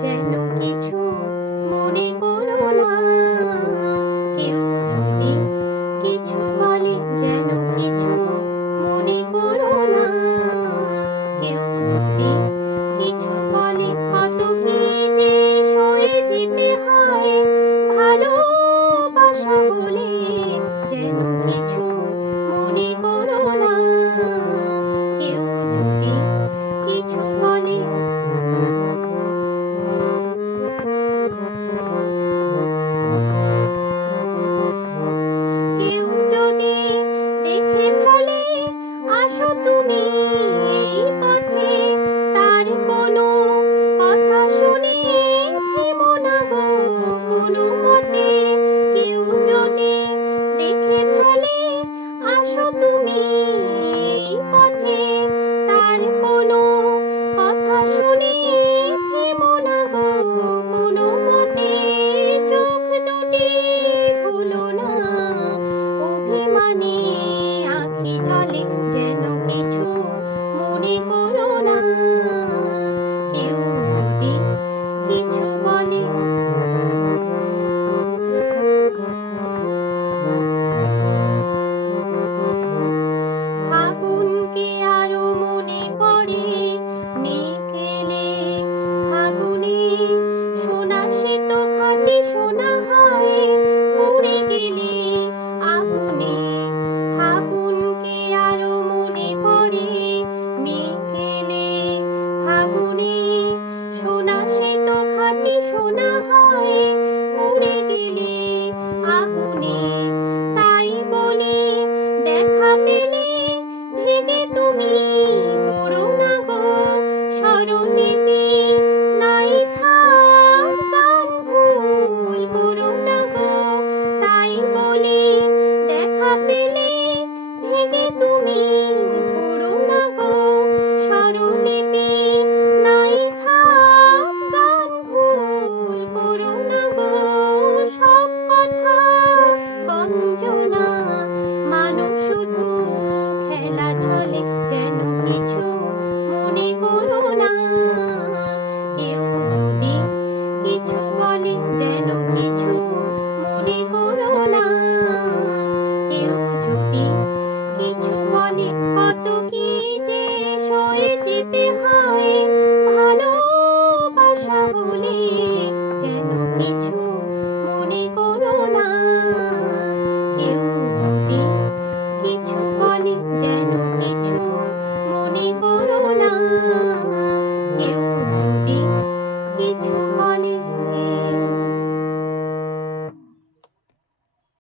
যেন কিছু মনে করো না, কেউ যদি কিছু বলে যেন কিছু মনে করো না, কেউ যদি কিছু বলে কত কি যে সয়ে যেতে হয় ভালোবাসা বলে, যেন কিছু মনে করো না, কেউ যদি কিছু বলে। কেউ যদি দেখে ফেলে আসো তুমি এই পথে, তার কোনো কথা শুনে থেমো না গো কোনো মতে। কেউ যদি দেখে ফেলে আসো তুমি এই পথে, তার কোনো কথা শুনে থেমো না গো কোনো মতে। চোখ দুটি ভুলো না, অভিমানে আঁখি জলে, যেন কিছু মনে করো না, কেউ যদি কিছু বলে। ফাগুনকে আরো মনে পড়ে মেঘ এলে ফাগুনে, সোনা সে তো খাঁটি সোনা হয় উড়ে গেলে আগুনে। ফাগুনকে আরো মনে পড়ে মেঘ এলে ফাগুনে, সোনা সে তো খাঁটি সোনা হয় উড়ে গেলে আগুনে।